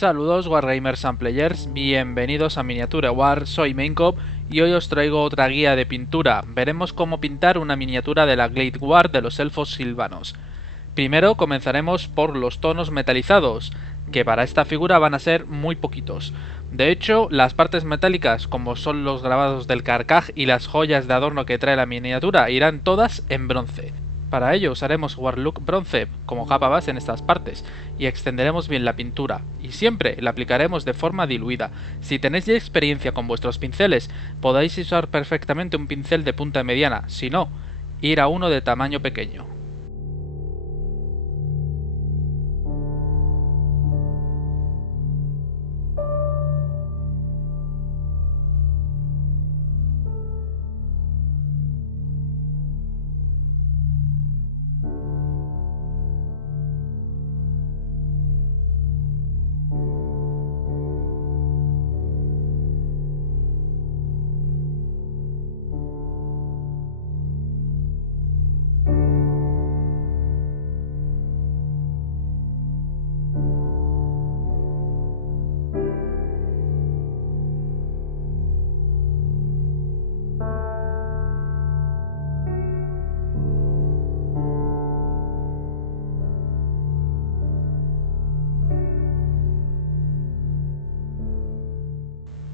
Saludos Wargamers and Players, bienvenidos a Miniatura War, soy Maincop y hoy os traigo otra guía de pintura. Veremos cómo pintar una miniatura de la Glade War de los elfos silvanos. Primero comenzaremos por los tonos metalizados, que para esta figura van a ser muy poquitos. De hecho, las partes metálicas, como son los grabados del carcaj y las joyas de adorno que trae la miniatura, irán todas en bronce. Para ello usaremos Warlock bronce como capa base en estas partes y extenderemos bien la pintura, y siempre la aplicaremos de forma diluida. Si tenéis ya experiencia con vuestros pinceles, podéis usar perfectamente un pincel de punta mediana, si no, ir a uno de tamaño pequeño.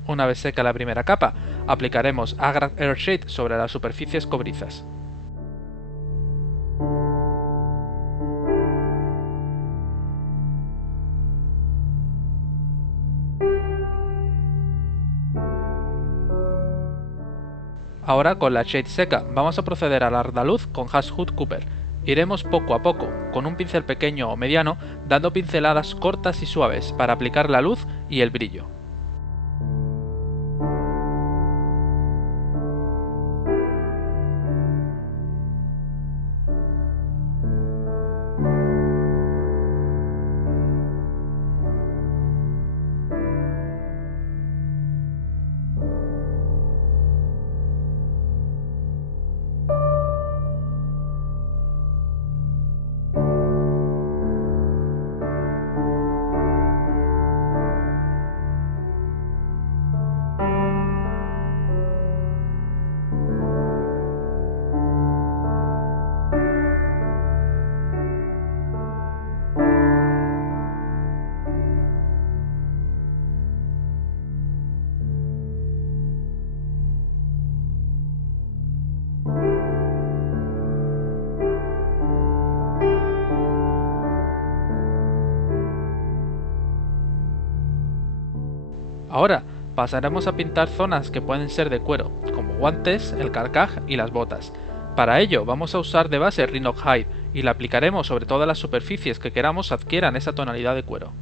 Una vez seca la primera capa, aplicaremos Agrax Earthshade sobre las superficies cobrizas. Ahora con la Shade seca vamos a proceder a la Ardaluz con Hashwood Cooper. Iremos poco a poco, con un pincel pequeño o mediano, dando pinceladas cortas y suaves para aplicar la luz y el brillo. Ahora pasaremos a pintar zonas que pueden ser de cuero, como guantes, el carcaj y las botas. Para ello vamos a usar de base Rhinox Hide y la aplicaremos sobre todas las superficies que queramos adquieran esa tonalidad de cuero.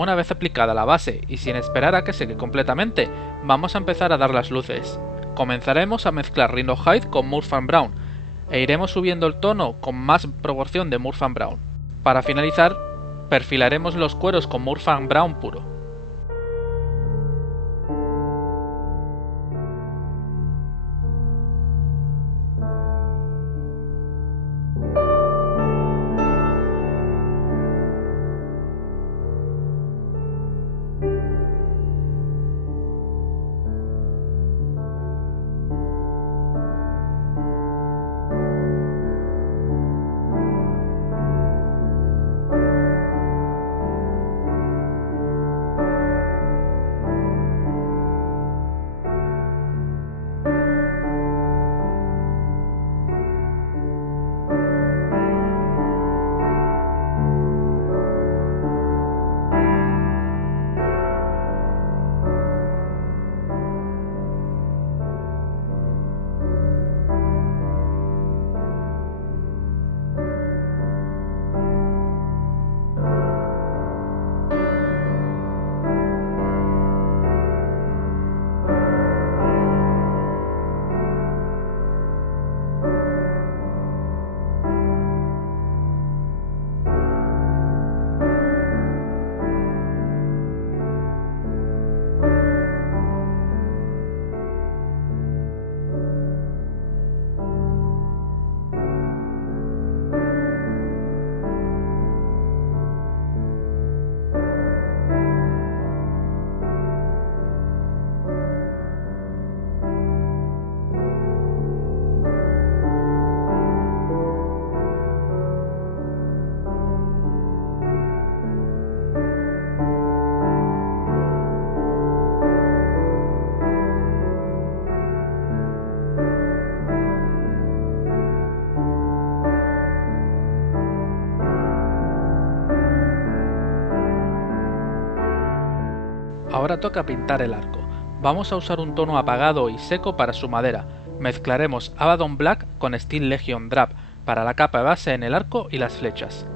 Una vez aplicada la base y sin esperar a que seque completamente, vamos a empezar a dar las luces. Comenzaremos a mezclar Rhinox Hide con Murphy Brown e iremos subiendo el tono con más proporción de Murphy Brown. Para finalizar, Perfilaremos los cueros con Murphy Brown puro. Ahora toca pintar el arco. Vamos a usar un tono apagado y seco para su madera. Mezclaremos Abaddon Black con Steel Legion Drab para la capa base en el arco y las flechas.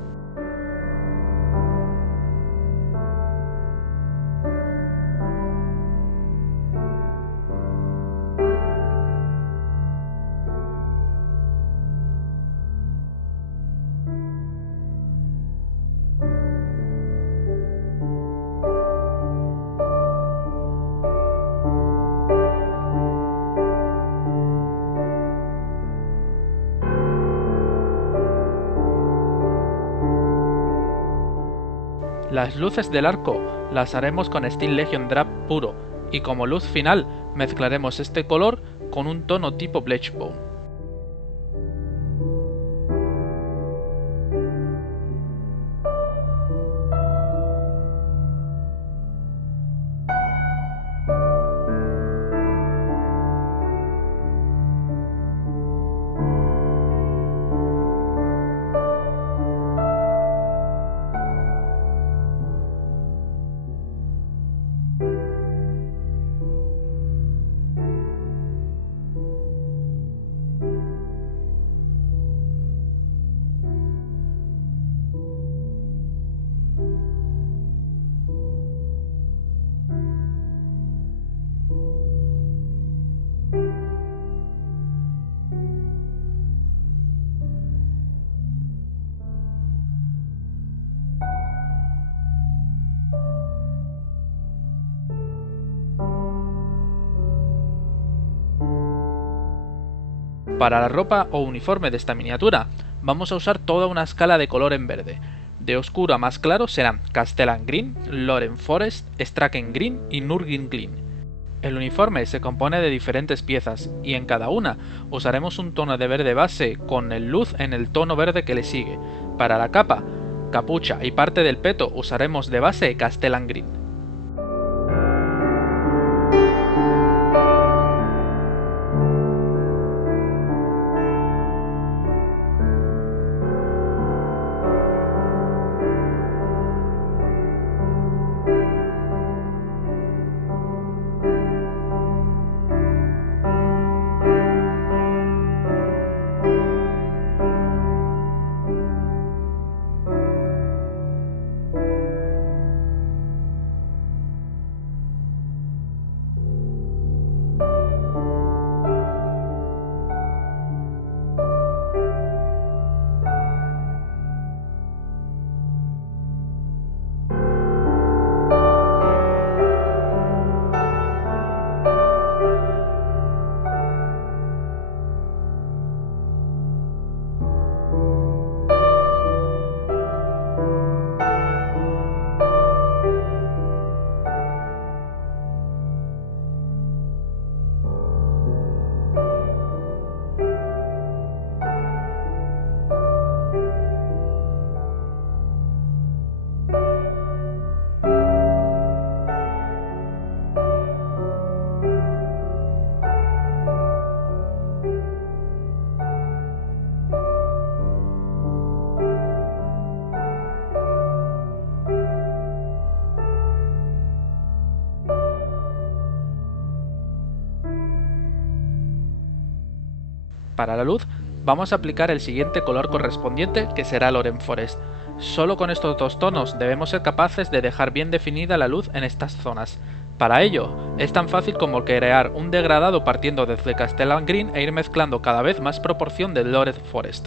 Las luces del arco las haremos con Steel Legion Drab puro y como luz final mezclaremos este color con un tono tipo Bletchbone. Para la ropa o uniforme de esta miniatura, vamos a usar toda una escala de color en verde. De oscuro a más claro serán Castellan Green, Loren Forest, Straken Green y Nurgin Green. El uniforme se compone de diferentes piezas y en cada una usaremos un tono de verde base con el luz en el tono verde que le sigue. Para la capa, capucha y parte del peto usaremos de base Castellan Green. Para la luz, vamos a aplicar el siguiente color correspondiente, que será el Orange Forest. Solo con estos dos tonos debemos ser capaces de dejar bien definida la luz en estas zonas. Para ello, es tan fácil como crear un degradado partiendo desde Castellan Green e ir mezclando cada vez más proporción del Orange Forest,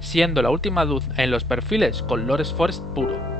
siendo la última luz en los perfiles con Orange Forest puro.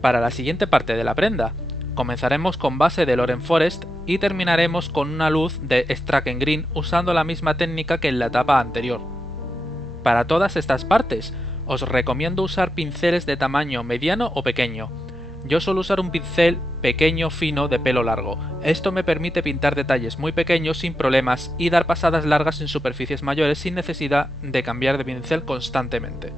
Para la siguiente parte de la prenda, comenzaremos con base de Orange Forest y terminaremos con una luz de Straken Green usando la misma técnica que en la etapa anterior. Para todas estas partes, os recomiendo usar pinceles de tamaño mediano o pequeño. Yo suelo usar un pincel pequeño fino de pelo largo. Esto me permite pintar detalles muy pequeños sin problemas y dar pasadas largas en superficies mayores sin necesidad de cambiar de pincel constantemente.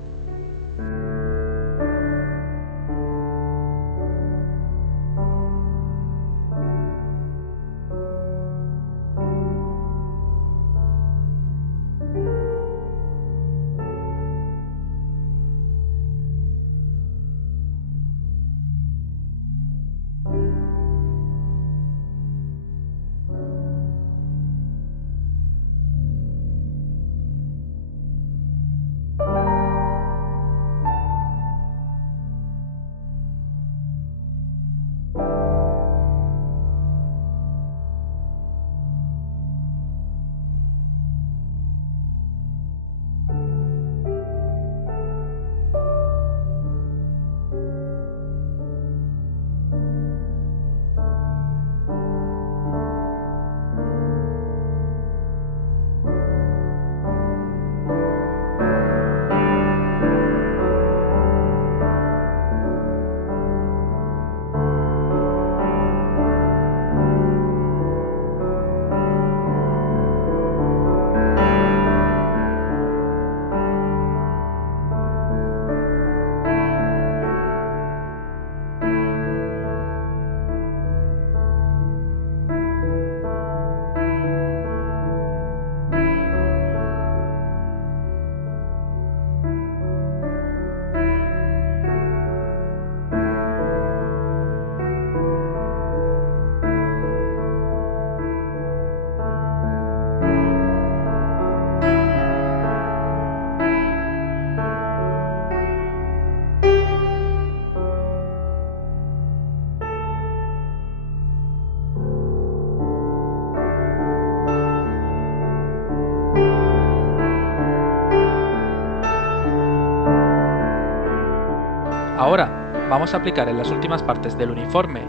Ahora vamos a aplicar en las últimas partes del uniforme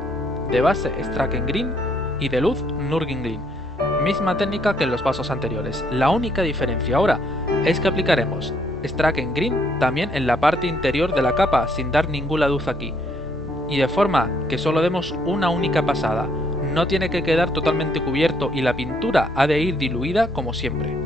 de base Straken Green y de luz Nurgle Green. Misma técnica que en los pasos anteriores. La única diferencia ahora es que aplicaremos Straken Green también en la parte interior de la capa sin dar ninguna luz aquí. Y de forma que solo demos una única pasada. No tiene que quedar totalmente cubierto y la pintura ha de ir diluida como siempre.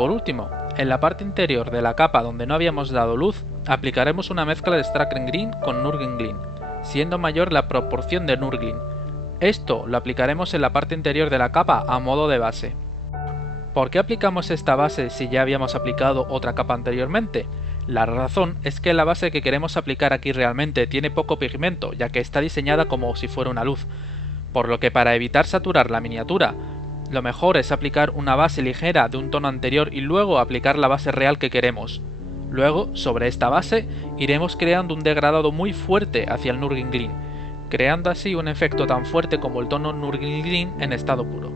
Por último, en la parte interior de la capa donde no habíamos dado luz, aplicaremos una mezcla de Straken Green con Nurgle Green, siendo mayor la proporción de Nurgle. Esto lo aplicaremos en la parte interior de la capa a modo de base. ¿Por qué aplicamos esta base si ya habíamos aplicado otra capa anteriormente? La razón es que la base que queremos aplicar aquí realmente tiene poco pigmento, ya que está diseñada como si fuera una luz, por lo que para evitar saturar la miniatura, lo mejor es aplicar una base ligera de un tono anterior y luego aplicar la base real que queremos. Luego, sobre esta base, iremos creando un degradado muy fuerte hacia el Nurgle Green, creando así un efecto tan fuerte como el tono Nurgle Green en estado puro.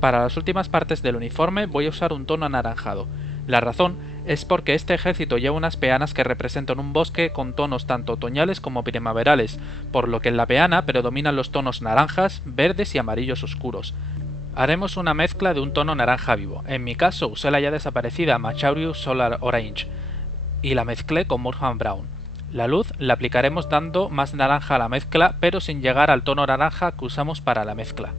Para las últimas partes del uniforme voy a usar un tono anaranjado. La razón es porque este ejército lleva unas peanas que representan un bosque con tonos tanto otoñales como primaverales, por lo que en la peana predominan los tonos naranjas, verdes y amarillos oscuros. Haremos una mezcla de un tono naranja vivo. En mi caso usé la ya desaparecida Machaurius Solar Orange y la mezclé con Murhan Brown. La luz la aplicaremos dando más naranja a la mezcla, pero sin llegar al tono naranja que usamos para la mezcla.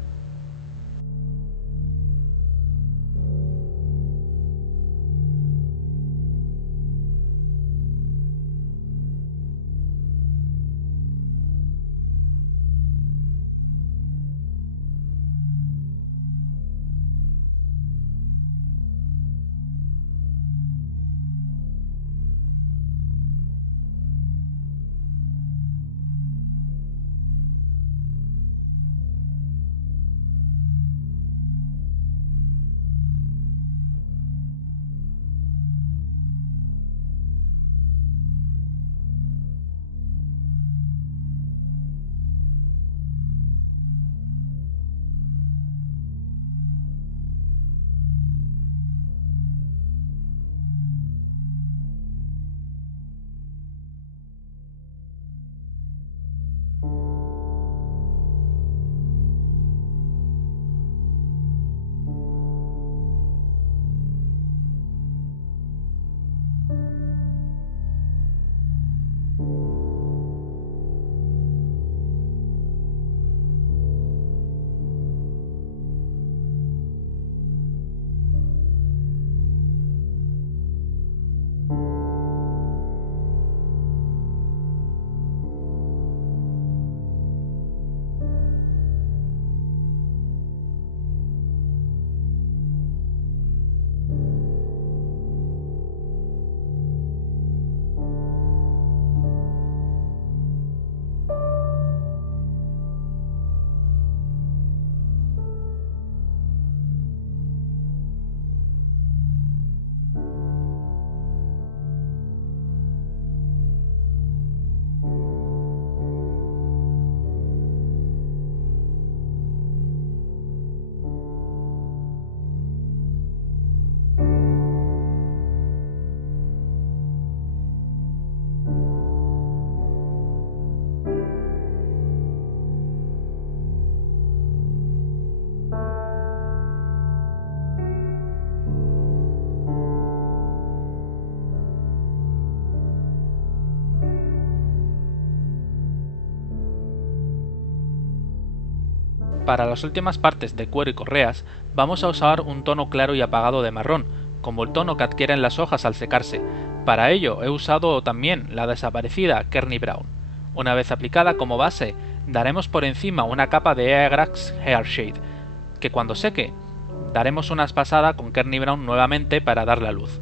Para las últimas partes de cuero y correas, vamos a usar un tono claro y apagado de marrón, como el tono que adquieren las hojas al secarse. Para ello he usado también la desaparecida Kearney Brown. Una vez aplicada como base, daremos por encima una capa de Agrax Hair Shade, que cuando seque, daremos una pasada con Kearney Brown nuevamente para dar la luz.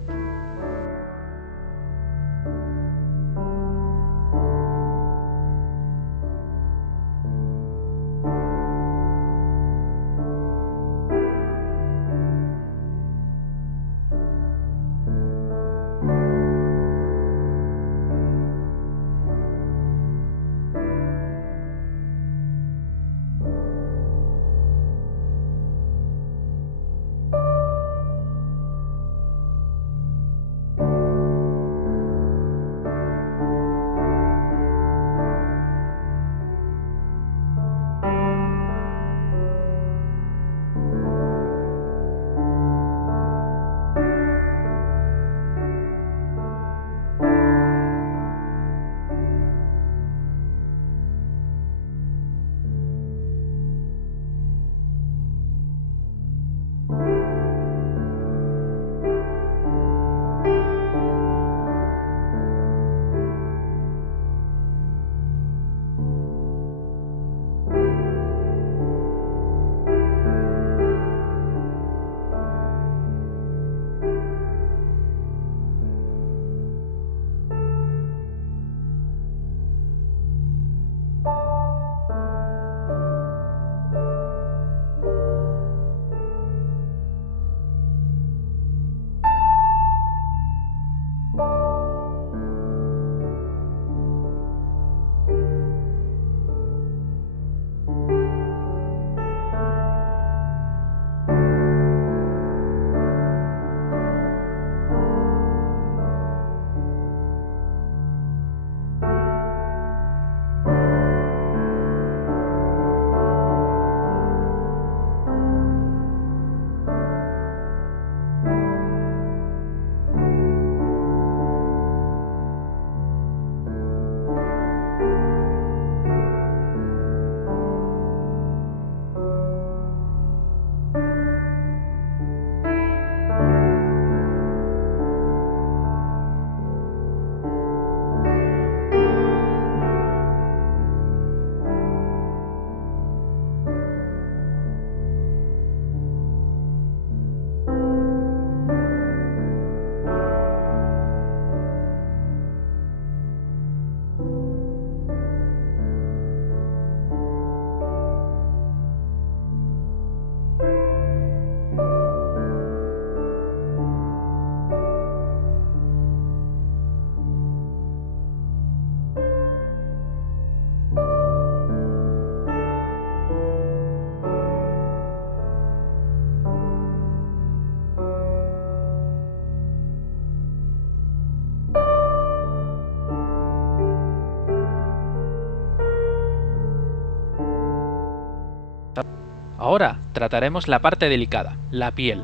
Ahora trataremos la parte delicada, la piel.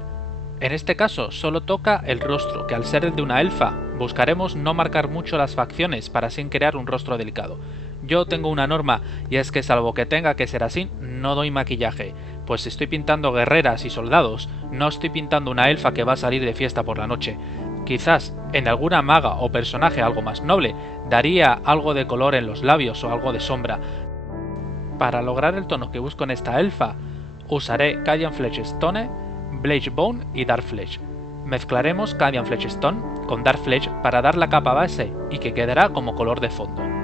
En este caso solo toca el rostro, que al ser el de una elfa, buscaremos no marcar mucho las facciones para así crear un rostro delicado. Yo tengo una norma, y es que salvo que tenga que ser así, no doy maquillaje, pues si estoy pintando guerreras y soldados, no estoy pintando una elfa que va a salir de fiesta por la noche. Quizás en alguna maga o personaje algo más noble, daría algo de color en los labios o algo de sombra. Para lograr el tono que busco en esta elfa, usaré Cadian Flesh Stone, Bleach Bone y Dark Flesh. Mezclaremos Cadian Flesh Stone con Dark Flesh para dar la capa base y que quedará como color de fondo.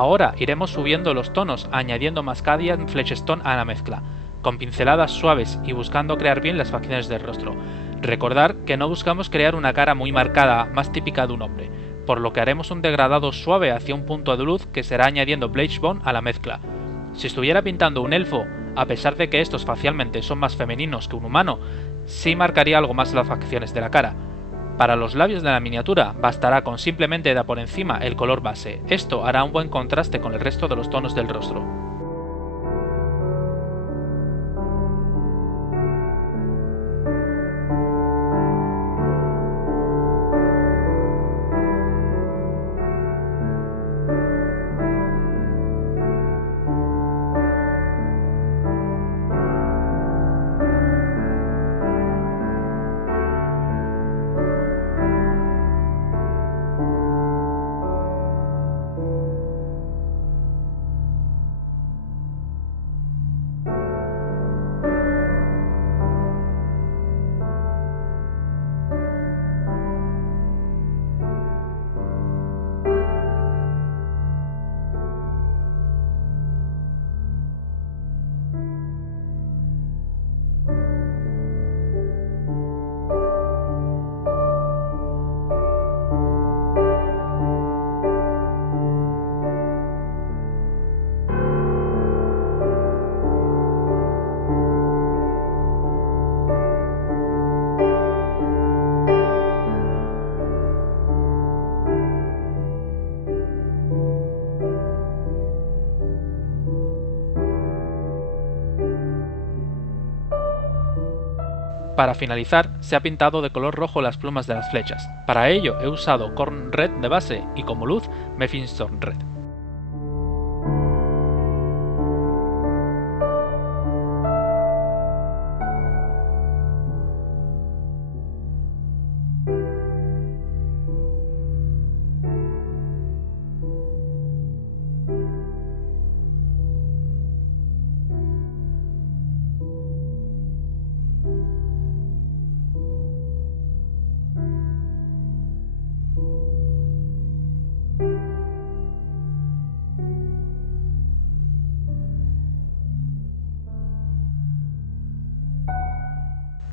Ahora iremos subiendo los tonos, añadiendo más Cadian Flesh Stone a la mezcla, con pinceladas suaves y buscando crear bien las facciones del rostro. Recordar que no buscamos crear una cara muy marcada, más típica de un hombre, por lo que haremos un degradado suave hacia un punto de luz que será añadiendo Bleach Bone a la mezcla. Si estuviera pintando un elfo, a pesar de que estos facialmente son más femeninos que un humano, sí marcaría algo más las facciones de la cara. Para los labios de la miniatura bastará con simplemente dar por encima el color base, esto hará un buen contraste con el resto de los tonos del rostro. Para finalizar, se ha pintado de color rojo las plumas de las flechas. Para ello he usado Corn Red de base y como luz Mephiston Red.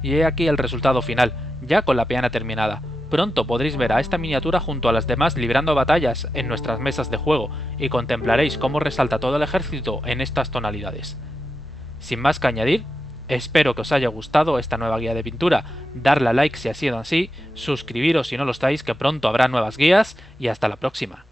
Y he aquí el resultado final, ya con la peana terminada. Pronto podréis ver a esta miniatura junto a las demás librando batallas en nuestras mesas de juego, y contemplaréis cómo resalta todo el ejército en estas tonalidades. Sin más que añadir, espero que os haya gustado esta nueva guía de pintura, darle a like si ha sido así, suscribiros si no lo estáis que pronto habrá nuevas guías, y hasta la próxima.